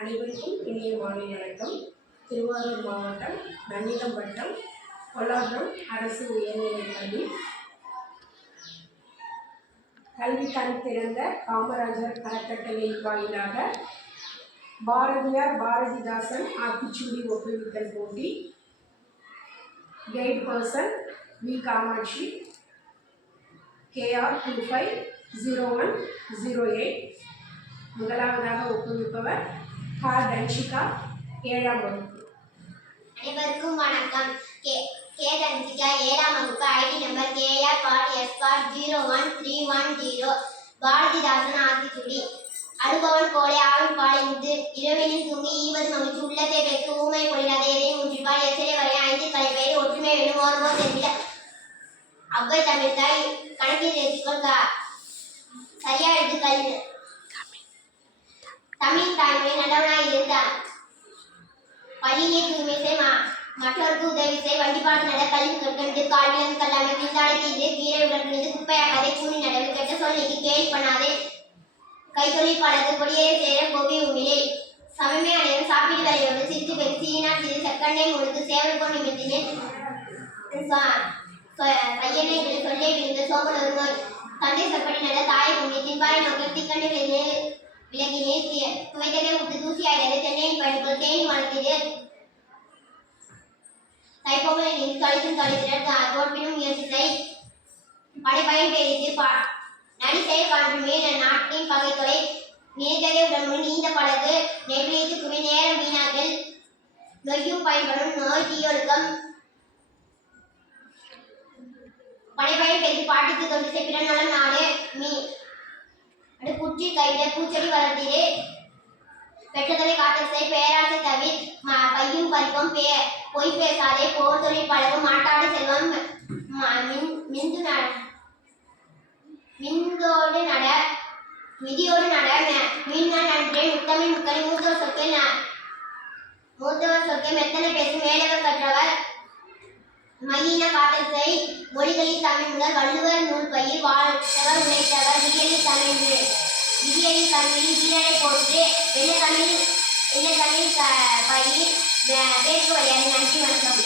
அனைவருக்கும் இனிய மாலை வணக்கம். திருவாரூர் மாவட்டம் நன்னிலம் வட்டம் கொல்லாபுரம் அரசு உயர்நிலைப் பள்ளி. கல்வி கண் திறந்த காமராஜர் அறக்கட்டளை வாயிலாக பாரதியார் பாரதிதாசன் ஆத்திச்சூடி ஒப்புவித்தல் போட்டி. Guide person V Kamakshi, KR 250108. முதலாவதாக ஒப்புவிப்பவர் தன்ஷிகா, 7ஆம் வகுப்பு. அனைவருக்கும் வணக்கம். தன்ஷிகா, 7ஆம் வகுப்பு. ID number KR S 01310. Bharathidasan Aathichoodi. அடுபவன் கோலை ஆளும் பாலிந்து இரவினில் தூங்கி ஈவது மகிழ்ச்சி உள்ளத்தை பேசு ஊமை பொழிலாத எதையும் முற்றிப்பால் எசிலை வரை 5 கலைப்பெயர் ஒற்றுமை என்னும் ஓர்வோர் தெரிவித்த அவ்வை தமிழ் தாய் கணக்கில் தேர்ச்சிக்கொள் சரியா எடுத்து கல்வி தமிழ் தாய்மொழி நல்லவனாய் இருந்தார். பள்ளியை தூய்மை செய், மற்றவருக்கு உதவி செய், வண்டிப்பாடு நட, கல்வி கற்கண்டு, கால்விலங்கு கல்லாமை, விந்தாடை தீர்ந்து, கீரை உடற்கணிந்து, குப்பையாக்காதே, கூணி நடவு, கெட்ட சொல் நீக்கி, கேலி பண்ணாதே, கைத்தொழில் பழகு, கொடியேறி சேர, கோபி உமிழே, சமமே அனைவரும் சாப்பிடு வரையோடு, சிரித்து பெரு, சீனா சிறு, செக்கண்டை முழுத்து, சேவல் கொண்டு நிமித்தினேன், பையனை விழு, சொல்லை விழுந்து, சோம்பல் ஒரு நோய், தந்தை செப்படி நட, தாயை உண்மை, தின்பாறை நோக்க, திக்கண்டு விலகினே, துவைத்தலை விட்டு தூசியாயிரது, தென்னையின் பணிக்குள் தேனி வளர்த்தது, தைப்பொங்கலில் நின்று தொலைத்தும் தொலைத்தினர் தோற்பினும் முயற்சி செய், படைப்பயன் பெரிது நடி செயல் காண்புமே, நாட்டின் பகை தொலை, நினைத்ததை உடம்பு நீண்ட படகு, நெய்விழித்து குவி நேரம் வீணாக்கல், நொய்யும் பயன்படும் நோய் தீயொழுக்கம், படைப்பயன் பெரிது பாட்டிக்கு தொண்டு செப்பிட நலம் நாடு குச்சி கைவிட பூச்செடி வளர்த்தீரே, பெற்றதொலை காத்தல் செய், பேராசை தவிர, பையும் பறிப்பும் பொய் பேசாதே, போர் தொழில் பழகும், மாட்டாடு செல்வம், மிதியோடு நட, மீன்கள் நன்றே, முத்தமிழ் முக்கணி, மூத்தவர் சொற்கை மெத்தனை பேசும், மேலவர் கற்றவர், மையின காத்தல் செய், மொழிகளில் தமிழ் முதல் வள்ளுவர் நூல் பயிர், வாழ்த்தவர் உழைத்தவர், விடியலில் தமிழ் விடியலில் தமிழ் வீரரை போற்று, என்ன தமிழ் பயிர் வேட்பு வழியாது. நன்றி, வணக்கம்.